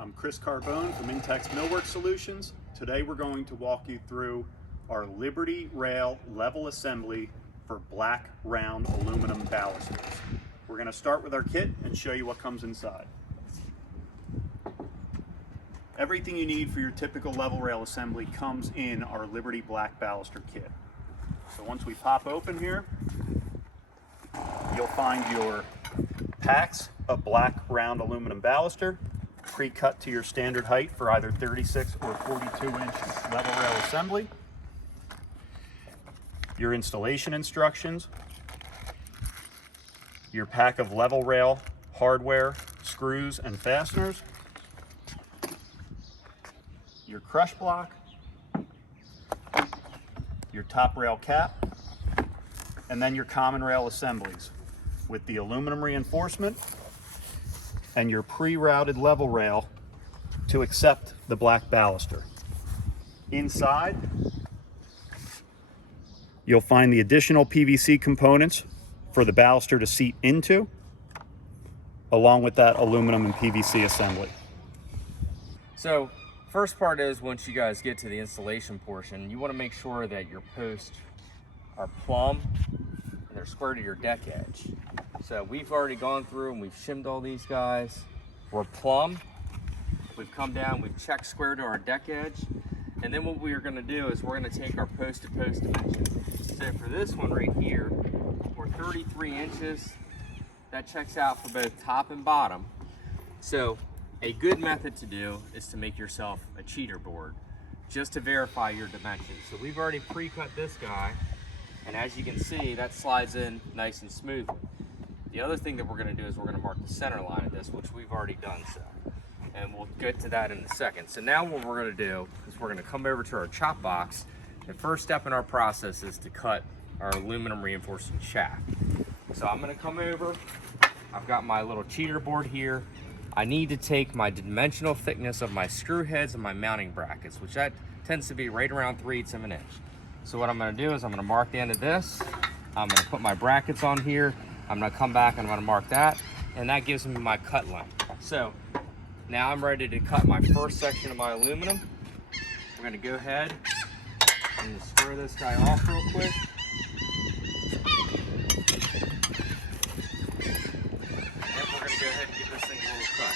I'm Chris Carbone from INTEX Millwork Solutions. Today we're going to walk you through our Liberty Rail level assembly for black round aluminum balusters. We're going to start with our kit and show you what comes inside. Everything you need for your typical level rail assembly comes in our Liberty Black Baluster kit. So once we pop open here, you'll find your packs of black round aluminum baluster, pre-cut to your standard height for either 36 or 42-inch level rail assembly, your installation instructions, your pack of level rail hardware, screws and fasteners, your crush block, your top rail cap, and then your common rail assemblies with the aluminum reinforcement and your pre-routed level rail to accept the black baluster. Inside, you'll find the additional PVC components for the baluster to seat into, along with that aluminum and PVC assembly. So, first part is once you guys get to the installation portion, you want to make sure that your posts are plumb and they're square to your deck edge. So we've already gone through and we've shimmed all these guys. We're plumb. We've come down, we've checked square to our deck edge. And then what we're gonna do is we're gonna take our post to post dimensions. So for this one right here, we're 33 inches. That checks out for both top and bottom. So a good method to do is to make yourself a cheater board just to verify your dimensions. So we've already pre-cut this guy, and as you can see, that slides in nice and smoothly. The other thing that we're going to do is we're going to mark the center line of this, which we've already done so. And we'll get to that in a second. So now what we're going to do is we're going to come over to our chop box. The first step in our process is to cut our aluminum reinforcing shaft. So I'm going to come over. I've got my little cheater board here. I need to take my dimensional thickness of my screw heads and my mounting brackets, which that tends to be right around 3/8 of an inch. So what I'm going to do is I'm going to mark the end of this. I'm going to put my brackets on here. I'm gonna come back and I'm gonna mark that, and that gives me my cut length. So now I'm ready to cut my first section of my aluminum. We're gonna go ahead and just square this guy off real quick. And we're gonna go ahead and give this thing a little cut.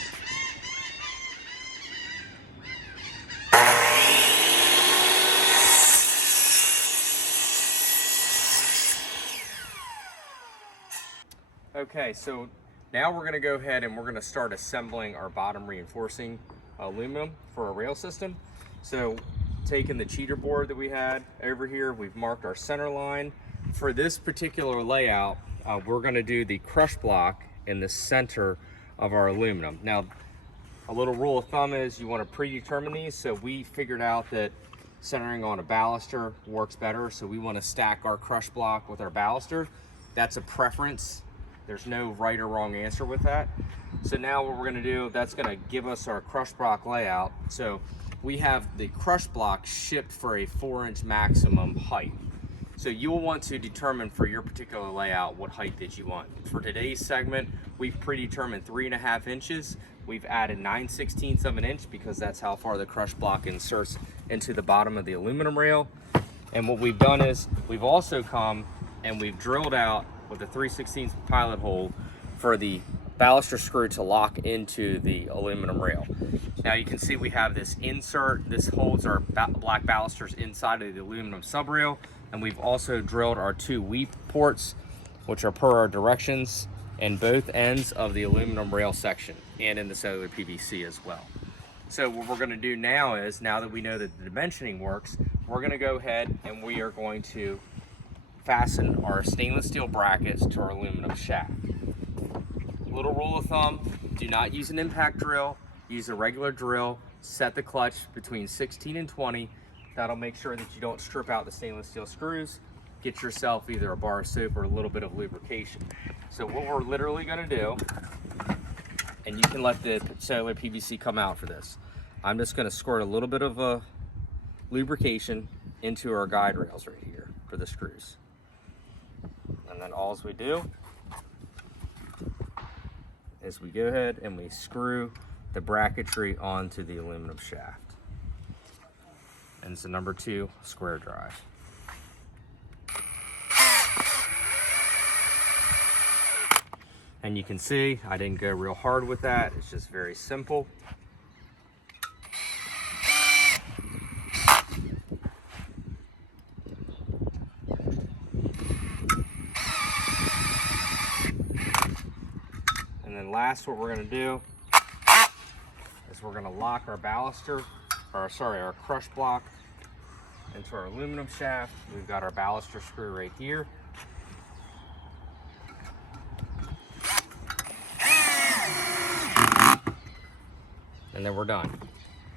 Okay, so now we're going to go ahead and we're going to start assembling our bottom reinforcing aluminum for our rail system. So taking the cheater board that we had over here, we've marked our center line. For this particular layout, we're going to do the crush block in the center of our aluminum. Now, a little rule of thumb is you want to predetermine these, so we figured out that centering on a baluster works better, so we want to stack our crush block with our baluster. That's a preference. There's no right or wrong answer with that. So now what we're gonna do, that's gonna give us our crush block layout. So we have the crush block shipped for a 4-inch maximum height. So you'll want to determine for your particular layout what height that you want. For today's segment, we've predetermined 3.5 inches. We've added 9/16 of an inch because that's how far the crush block inserts into the bottom of the aluminum rail. And what we've done is we've also come and we've drilled out with a 3/16 pilot hole for the baluster screw to lock into the aluminum rail. Now you can see we have this insert. This holds our black balusters inside of the aluminum subrail, and we've also drilled our 2 weep ports, which are per our directions, in both ends of the aluminum rail section and in the cellular PVC as well. So what we're going to do now is, now that we know that the dimensioning works, we're going to go ahead and we are going to fasten our stainless steel brackets to our aluminum shaft. Little rule of thumb, do not use an impact drill, use a regular drill, set the clutch between 16 and 20. That'll make sure that you don't strip out the stainless steel screws. Get yourself either a bar of soap or a little bit of lubrication. So what we're literally gonna do, and you can let the cellular PVC come out for this, I'm just gonna squirt a little bit of lubrication into our guide rails right here for the screws. And then all we do is we go ahead and we screw the bracketry onto the aluminum shaft. And it's a number 2 square drive. And you can see I didn't go real hard with that. It's just very simple. And then last, what we're gonna do is we're gonna lock our baluster, or sorry, our crush block into our aluminum shaft. We've got our baluster screw right here. And then we're done.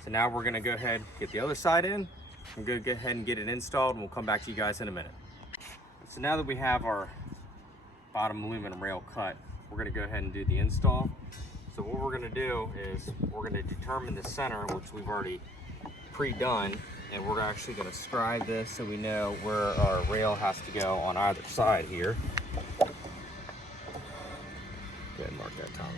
So now we're gonna go ahead, get the other side in. I'm gonna go ahead and get it installed, and we'll come back to you guys in a minute. So now that we have our bottom aluminum rail cut, we're gonna go ahead and do the install. So what we're gonna do is we're gonna determine the center, which we've already pre-done, and we're actually gonna scribe this so we know where our rail has to go on either side here. Go ahead and mark that, Tommy.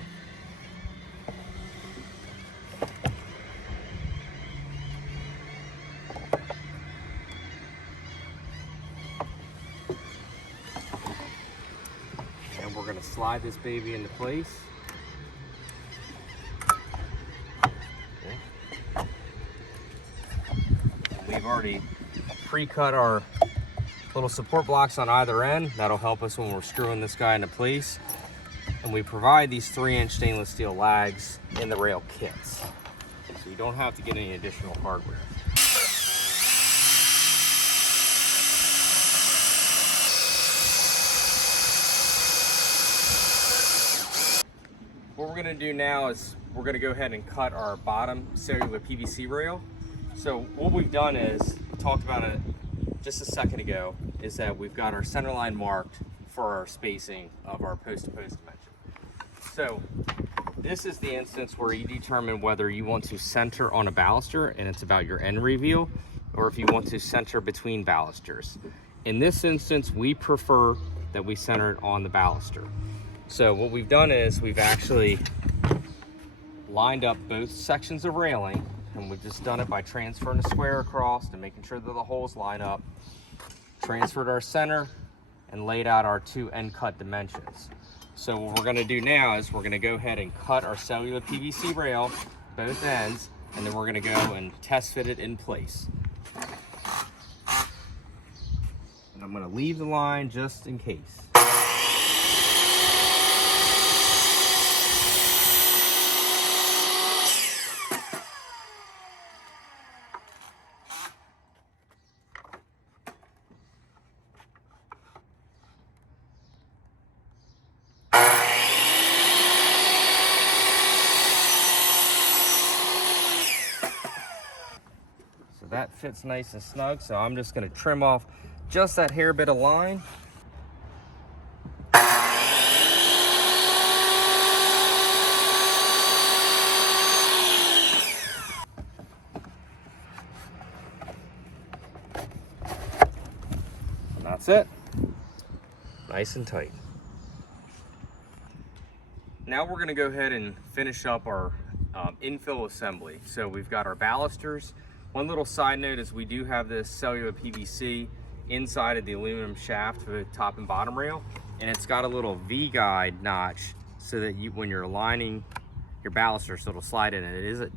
And we're gonna slide this baby into place. We've already pre-cut our little support blocks on either end. That'll help us when we're screwing this guy into place. And we provide these 3-inch stainless steel lags in the rail kits. So you don't have to get any additional hardware. What we're gonna do now is we're gonna go ahead and cut our bottom cellular PVC rail. So what we've done is, talked about it just a second ago, is that we've got our center line marked for our spacing of our post-to-post dimension. So this is the instance where you determine whether you want to center on a baluster and it's about your end reveal, or if you want to center between balusters. In this instance, we prefer that we center it on the baluster. So what we've done is we've actually lined up both sections of railing, and we've just done it by transferring the square across and making sure that the holes line up, transferred our center, and laid out our 2 end cut dimensions. So what we're gonna do now is we're gonna go ahead and cut our cellular PVC rail, both ends, and then we're gonna go and test fit it in place. And I'm gonna leave the line just in case. That fits nice and snug, so I'm just going to trim off just that hair bit of line. And that's it. Nice and tight. Now we're going to go ahead and finish up our infill assembly. So we've got our balusters. One little side note is we do have this cellular PVC inside of the aluminum shaft for the top and bottom rail, and it's got a little V-guide notch so that you, when you're aligning your baluster, so it'll slide in, and it is a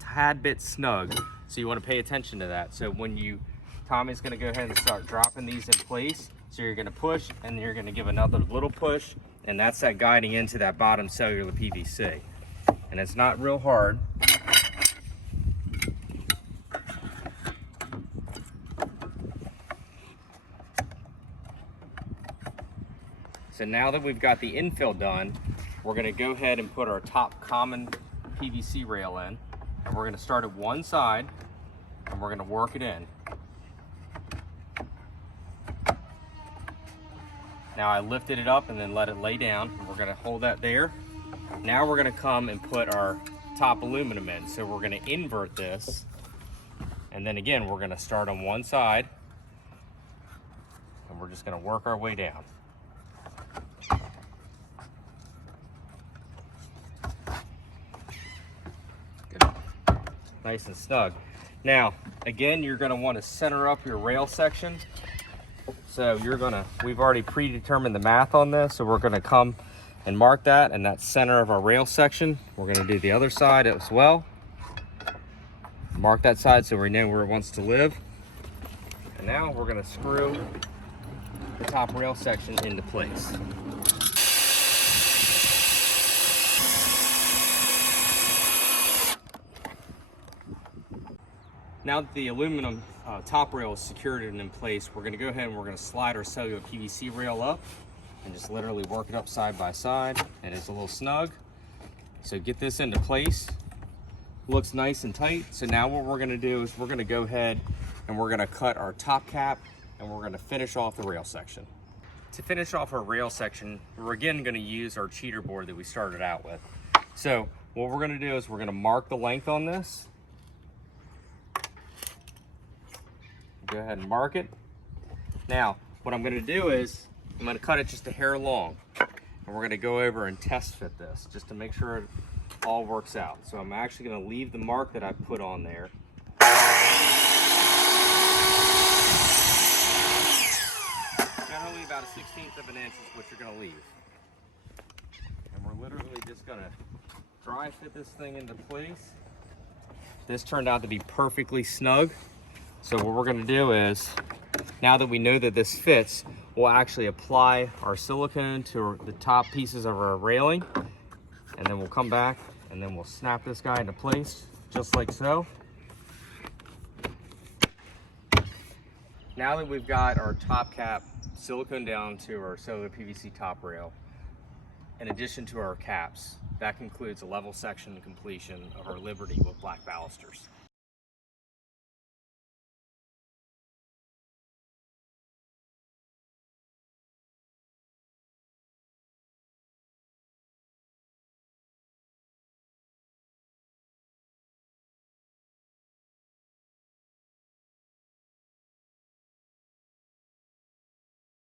tad bit snug, so you want to pay attention to that. So when Tommy's going to go ahead and start dropping these in place, so you're going to push, and then you're going to give another little push, and that's that guiding into that bottom cellular PVC. And it's not real hard. So now that we've got the infill done, we're gonna go ahead and put our top common PVC rail in, and we're gonna start at one side, and we're gonna work it in. Now I lifted it up and then let it lay down, and we're gonna hold that there. Now we're gonna come and put our top aluminum in. So we're gonna invert this, and then again, we're gonna start on one side, and we're just gonna work our way down. nice and snug. Now, again, you're gonna wanna center up your rail section. So we've already predetermined the math on this, so we're gonna come and mark that in that center of our rail section. We're gonna do the other side as well. Mark that side so we know where it wants to live. And now we're gonna screw the top rail section into place. Now that the aluminum top rail is secured and in place, we're gonna go ahead and we're gonna slide our cellular PVC rail up and just literally work it up side by side. And it's a little snug. So get this into place. Looks nice and tight. So now what we're gonna do is we're gonna go ahead and we're gonna cut our top cap and we're gonna finish off the rail section. To finish off our rail section, we're again gonna use our cheater board that we started out with. So what we're gonna do is we're gonna mark the length on this. Go ahead and mark it. Now, what I'm gonna do is, I'm gonna cut it just a hair long. And we're gonna go over and test fit this, just to make sure it all works out. So I'm actually gonna leave the mark that I put on there. Generally about a 1/16 of an inch is what you're gonna leave. And we're literally just gonna dry fit this thing into place. This turned out to be perfectly snug. So what we're gonna do is, now that we know that this fits, we'll actually apply our silicone to the top pieces of our railing, and then we'll come back and then we'll snap this guy into place, just like so. Now that we've got our top cap silicone down to our cellular PVC top rail, in addition to our caps, that concludes a level section completion of our Liberty with Black Balusters.